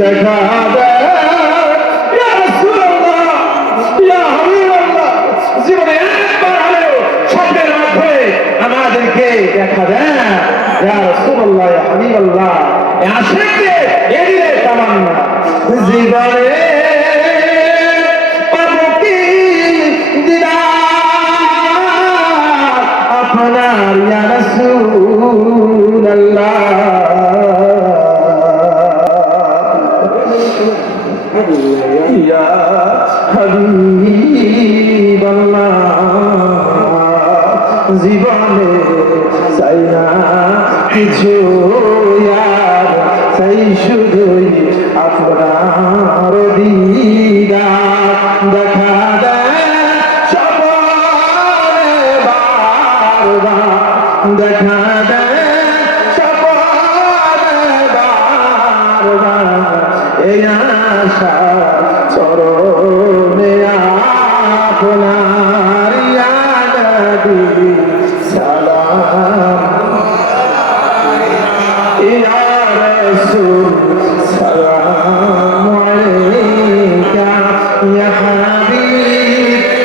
দেখা দেয় ইয়া রাসূলুল্লাহ, ইয়া হাবিবাল্লাহ, জীবনে একবার হলেও স্বপ্নের মাধ্যমে আমাদেরকে দেখা দেয় ইয়া রাসূলুল্লাহ, ইয়া হাবিবাল্লাহ। এই আশিকদের এই দিনের তামান্না জীবনে পাবো কি দিদার আপনার ইয়া রাসূলুল্লাহ। ইয়া হাবিবাল্লাহ, জীবনে চাই না কিছু আর চাই শুধুই আপনার দিদার। দেখা দেয় স্বপ্নে বারবার, দেখা দেয় স্বপ্নে বারবার, এই আশা চরণে আপনার